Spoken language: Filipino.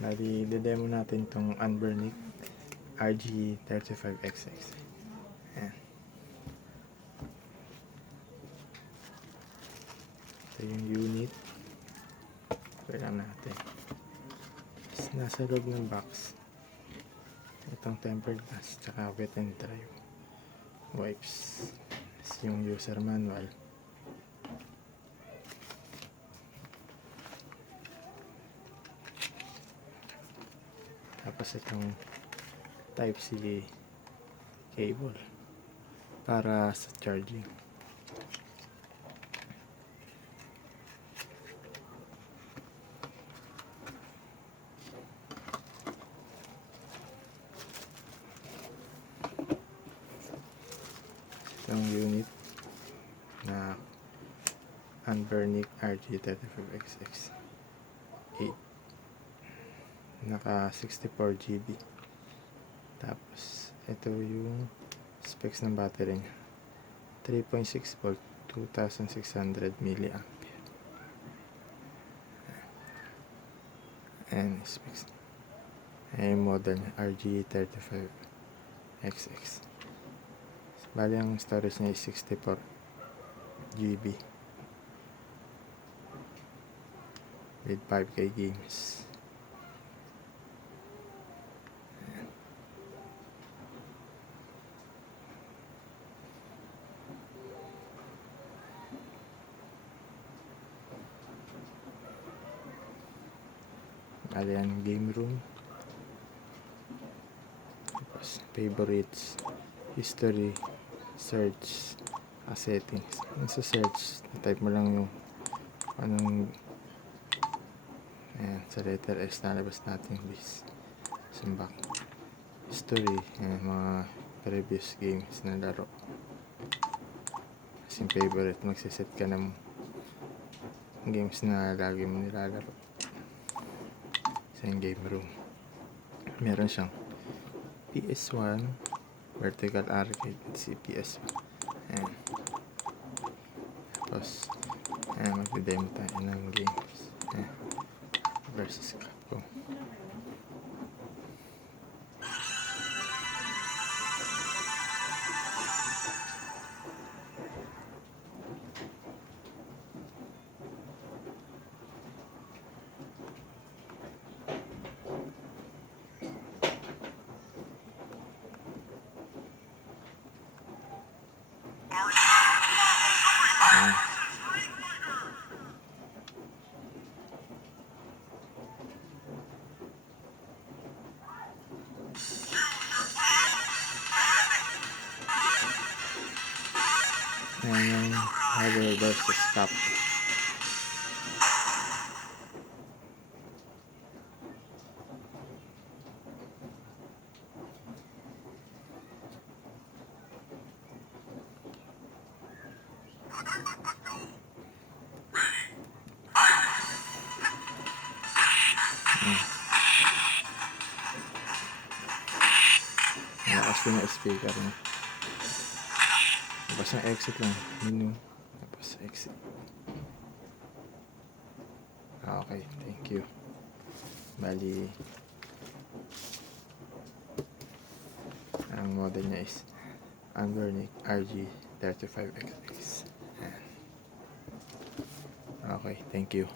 Bali, demo natin itong Anbernic RG35XX. Ayan. Ito yung unit. Pwede natin. Nasa loob ng box. Itong tempered glass, tsaka wet and dry wipes. Yung user manual. Tapos itong Type-C cable para sa charging. Itong unit na Anbernic RG35XX 8, naka 64 GB. Tapos ito yung specs ng battery nya, 3.6 volt, 2600 mAh. And specs, yung model nya RG35XX. Bali ang storage niya is 64 GB with 5K games. Bali ang game room. Tapos favorites, history, search, settings. Sa search, type mo lang yung anong, ayan, sa letter S nalabas natin this sumbak. History, ayan, mga previous games na laro. Kasi favorite, magsiset ka ng games na lagi mo nilalaro sa game room. Meron siyang PS1, vertical arcade, CPS. Ayan. Tapos, ayan, magde-demo tayo ng games. Ayan. Versus Capcom. Ayan yung Marvel versus Capcom. Lakas ko na speaker niya. Tapos yung exit lang. Menu. Tapos exit. Okay, thank you. Bali, ang model niya is Anbernic RG35XX. Okay, thank you.